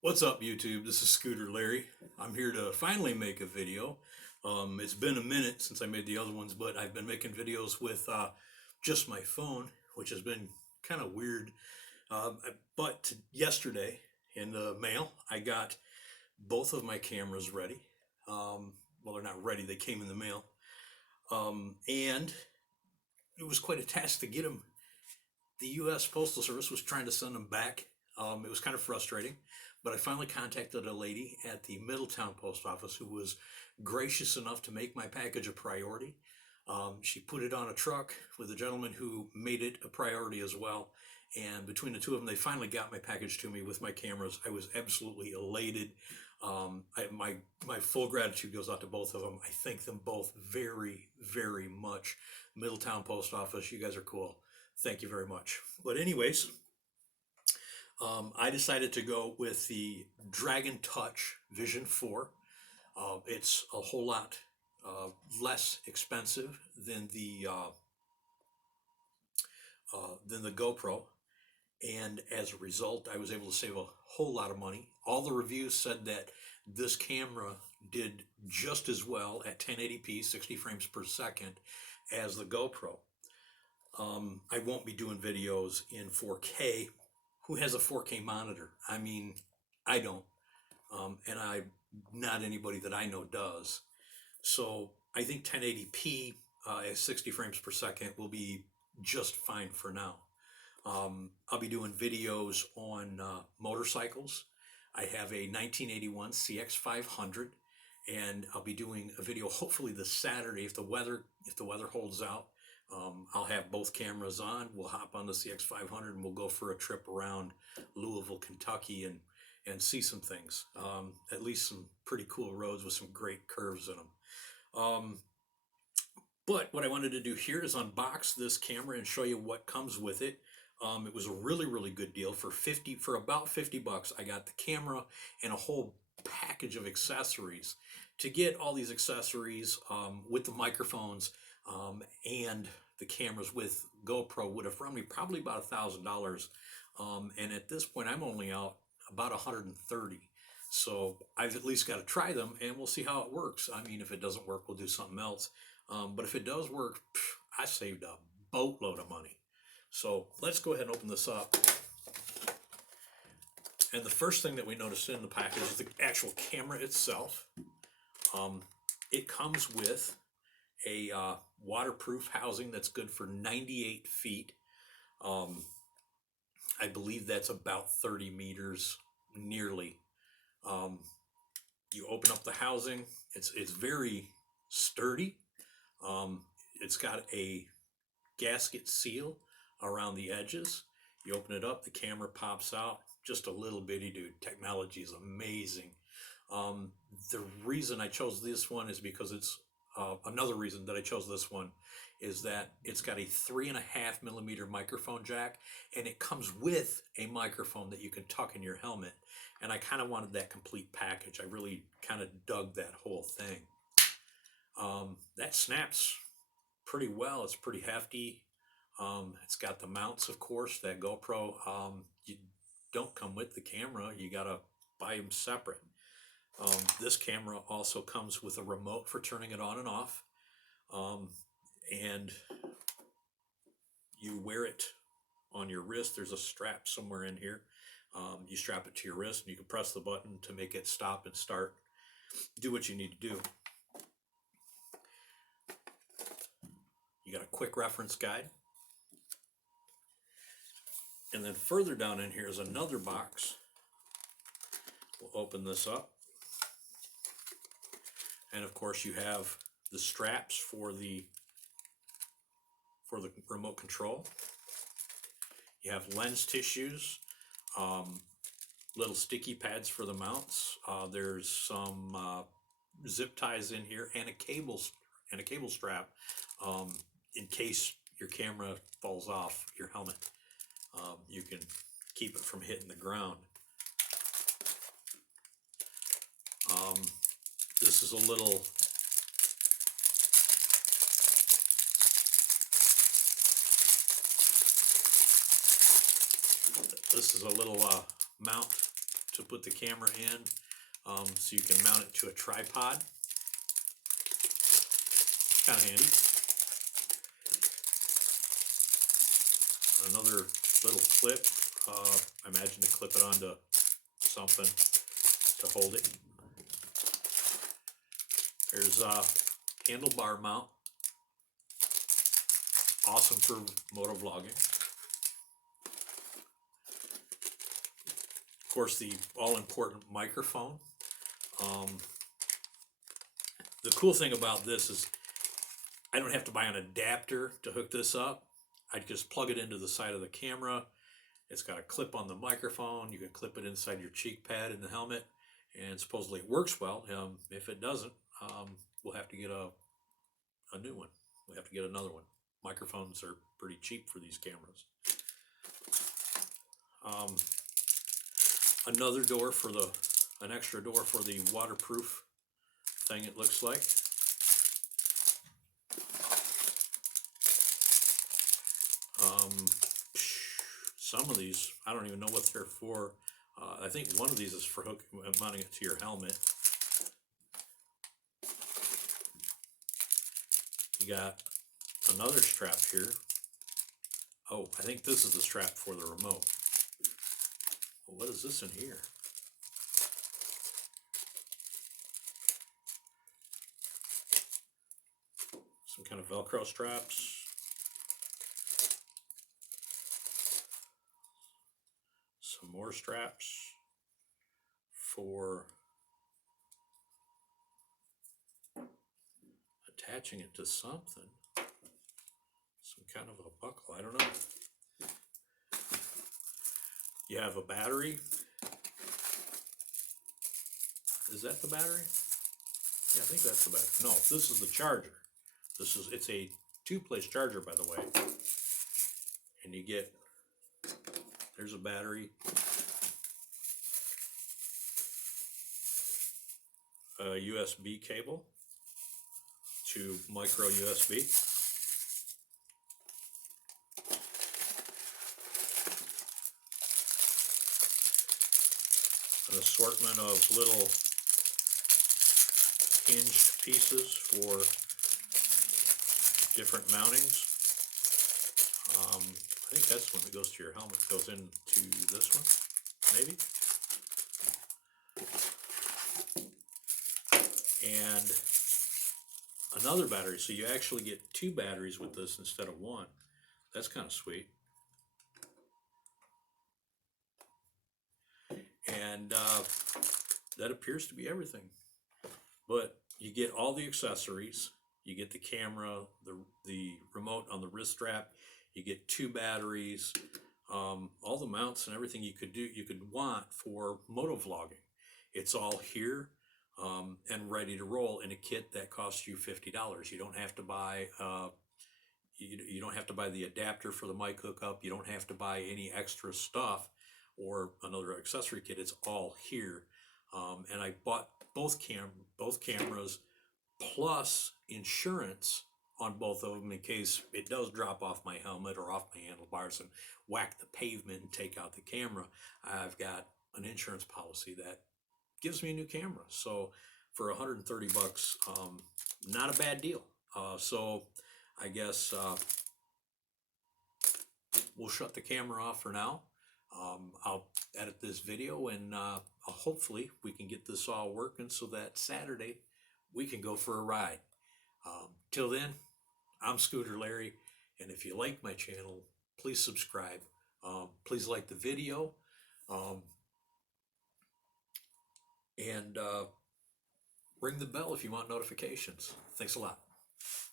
What's up, YouTube? This is Scooter Larry. I'm here to finally make a video. It's been a minute since I made the other ones, but I've been making videos with just my phone, which has been kind of weird. But yesterday in the mail, I got both of my cameras ready. Well, they're not ready, they came in the mail. And it was quite a task to get them. The U.S. Postal Service was trying to send them back. It was kind of frustrating, but I finally contacted a lady at the Middletown Post Office who was gracious enough to make my package a priority. She put it on a truck with a gentleman who made it a priority as well. And between the two of them, they finally got my package to me with my cameras. I was absolutely elated. My full gratitude goes out to both of them. I thank them both very, very much. Middletown Post Office, you guys are cool. Thank you very much. But anyways, I decided to go with the Dragon Touch Vision 4. It's a whole lot less expensive than the GoPro, and as a result, I was able to save a whole lot of money. All the reviews said that this camera did just as well at 1080p, 60 frames per second, as the GoPro. I won't be doing videos in 4K. Who has a 4K monitor? I mean, I don't. And not anybody that I know does. So I think 1080p at 60 frames per second will be just fine for now. I'll be doing videos on motorcycles. I have a 1981 CX500, and I'll be doing a video hopefully this Saturday if the weather holds out. I'll have both cameras on. We'll hop on the CX500 and we'll go for a trip around Louisville, Kentucky, and see some things. At least some pretty cool roads with some great curves in them. But what I wanted to do here is unbox this camera and show you what comes with it. It was a really, really good deal for about 50 bucks. I got the camera and a whole package of accessories. To get all these accessories with the microphones and the cameras with GoPro would have run me probably about $1,000. And at this point, I'm only out about 130. So I've at least got to try them, and we'll see how it works. I mean, if it doesn't work, we'll do something else. But if it does work, I saved a boatload of money. So let's go ahead and open this up. And the first thing that we notice in the package is the actual camera itself. It comes with a waterproof housing that's good for 98 feet. I believe that's about 30 meters, nearly. You open up the housing. It's very sturdy. It's got a gasket seal around the edges. You open it up, the camera pops out. Just a little bitty dude. Technology is amazing. The reason I chose this one is because it's another reason that I chose this one is that it's got a 3.5 millimeter microphone jack, and it comes with a microphone that you can tuck in your helmet. And I kind of wanted that complete package. I really kind of dug that whole thing. That snaps pretty well. It's pretty hefty. It's got the mounts, of course. That GoPro, you don't come with the camera. You gotta buy them separate. This camera also comes with a remote for turning it on and off. And you wear it on your wrist. There's a strap somewhere in here. You strap it to your wrist and you can press the button to make it stop and start. Do what you need to do. You got a quick reference guide. And then further down in here is another box. We'll open this up. And of course you have the straps for the remote control. You have lens tissues, little sticky pads for the mounts. There's some zip ties in here and a cable strap in case your camera falls off your helmet. You can keep it from hitting the ground. This is a little mount to put the camera in, so you can mount it to a tripod. Kind of handy. Another little clip. I imagine to clip it onto something to hold it. There's a handlebar mount. Awesome for motovlogging. Of course, the all-important microphone. The cool thing about this is I don't have to buy an adapter to hook this up. I just plug it into the side of the camera. It's got a clip on the microphone. You can clip it inside your cheek pad in the helmet, and supposedly it works well. If it doesn't, we'll have to get a new one. We'll have to get another one. Microphones are pretty cheap for these cameras. Another door for an extra door for the waterproof thing, it looks like. Some of these, I don't even know what they're for. I think one of these is for mounting it to your helmet. You got another strap here. Oh, I think this is the strap for the remote. Well, what is this in here? Some kind of Velcro straps. Some more straps for attaching it to something. Some kind of a buckle, I don't know. You have a battery. Is that the battery? Yeah, I think that's the battery. No, this is the charger. It's a 2-place charger, by the way. And you get, there's a battery. A USB cable to micro USB. An assortment of little hinged pieces for different mountings. I think that's one that goes to your helmet, goes into this one, maybe. And another battery, so you actually get 2 batteries with this instead of 1. That's kind of sweet. And that appears to be everything. But you get all the accessories. You get the camera, the remote on the wrist strap. You get 2 batteries, all the mounts and everything you could want for motovlogging. It's all here and ready to roll in a kit that costs you $50. You don't have to buy you don't have to buy the adapter for the mic hookup. You don't have to buy any extra stuff or another accessory kit. It's all here. And I bought both cameras plus insurance on both of them in case it does drop off my helmet or off my handlebars and whack the pavement and take out the camera. I've got an insurance policy that gives me a new camera. So for $130, not a bad deal. So I guess we'll shut the camera off for now. I'll edit this video and hopefully we can get this all working so that Saturday we can go for a ride. Till then, I'm Scooter Larry, and if you like my channel, please subscribe. Please like the video, and ring the bell if you want notifications. Thanks a lot.